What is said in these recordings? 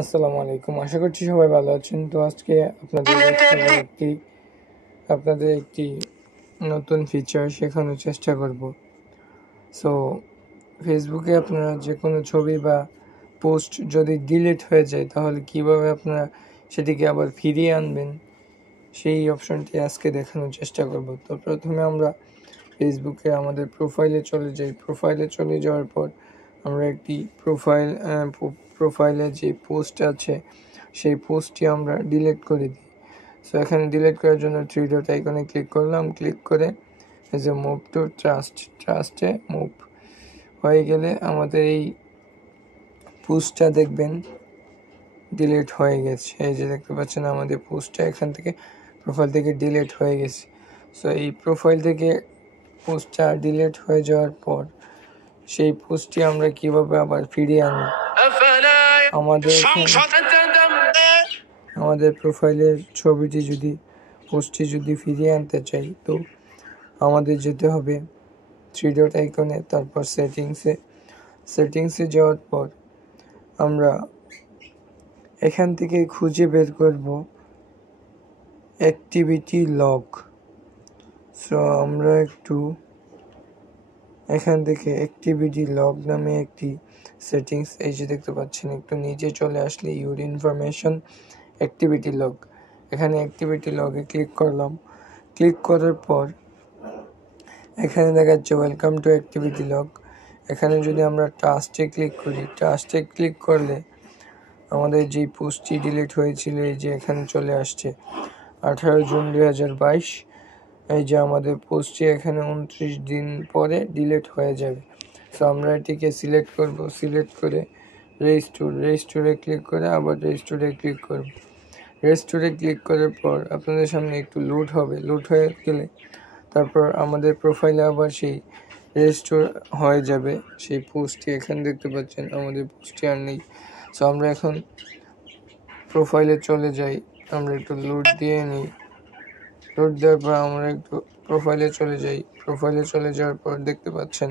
আসসালামু আলাইকুম। আশা করছি সবাই ভালো আছেন। তো আজকে আপনাদের একটি নতুন ফিচার শেখানোর চেষ্টা করব। সো ফেসবুকে আপনারা যে কোনো ছবি বা পোস্ট যদি ডিলিট হয়ে যায় তাহলে কিভাবে আপনারা সেটিকে আবার ফিরিয়ে আনবেন সেই অপশনটি আজকে দেখানোর চেষ্টা করব। তো প্রথমে আমরা ফেসবুকে আমাদের প্রোফাইলে চলে যাই। প্রোফাইলে চলে যাওয়ার পর আমরা একটি প্রোফাইলে যে পোস্ট আছে সেই পোস্টটি আমরা ডিলিট করে দিই। সো এখানে ডিলিট করার জন্য থ্রি ডট আইকনে ক্লিক করলাম। ক্লিক করে এই যে মুভ টু ট্রাস্টে মুভ হয়ে গেলে আমাদের এই পোস্টটা দেখবেন ডিলিট হয়ে গেছে। এই যে দেখতে পাচ্ছেন আমাদের পোস্টটা এখান থেকে প্রোফাইল থেকে ডিলিট হয়ে গেছে। সো এই প্রোফাইল থেকে পোস্টটা ডিলিট হয়ে যাওয়ার পর সেই পোস্টটি আমরা কিভাবে আবার ফিরিয়ে আনব, আমাদের প্রোফাইলের পোস্টটি যদি ফিরিয়ে আনতে চাই তো আমাদের যেতে হবে থ্রি ডট আইকনে, তারপর সেটিংসে যাওয়ার পর আমরা এখান থেকে খুঁজে বের করব অ্যাক্টিভিটি লগ। সো আমরা একটু এখান থেকে অ্যাক্টিভিটি লগ নামে একটি সেটিংস, এই যে দেখতে পাচ্ছেন একটু নিচে চলে আসলে ইউর ইনফরমেশন অ্যাক্টিভিটি লগ, এখানে অ্যাক্টিভিটি লগে ক্লিক করলাম। ক্লিক করার পর এখানে দেখাচ্ছে ওয়েলকাম টু অ্যাক্টিভিটি লগ। এখানে যদি আমরা টাস্টে ক্লিক করলে আমাদের যে পোস্টটি ডিলিট হয়েছিল এই যে এখানে চলে আসছে 18 জুন 2022। এই যে আমাদের পোস্টটি এখানে 29 দিন পরে ডিলিট হয়ে যাবে। সো আমরা এটিকে সিলেক্ট করব, সিলেক্ট করে রেজিস্টোরে ক্লিক করে আবার রেজিস্টোরে ক্লিক করব। রেজিস্টোরে ক্লিক করার পর আপনাদের সামনে একটু লোড হবে। লোড হয়ে গেলে তারপর আমাদের প্রোফাইলে আবার সেই রেজিস্টোর হয়ে যাবে সেই পোস্টটি। এখানে দেখতে পাচ্ছেন আমাদের পোস্টটি আর নেই। সো আমরা এখন প্রোফাইলে চলে যাই, আমরা একটু লোড দিয়ে নিই। লোড দেওয়ার পর আমরা একটু প্রোফাইলে চলে যাই। প্রোফাইলে চলে যাওয়ার পর দেখতে পাচ্ছেন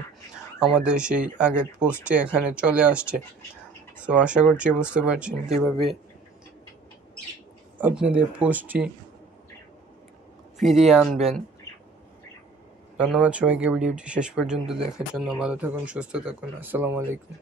আমাদের সেই আগের পোস্টটি এখানে চলে আসছে। সো আশা করছি বুঝতে পারছেন কীভাবে আপনাদের পোস্টটি ফিরিয়ে আনবেন। ধন্যবাদ সবাইকে ভিডিওটি শেষ পর্যন্ত দেখার জন্য। ভালো থাকুন, সুস্থ থাকুন। আসসালামু আলাইকুম।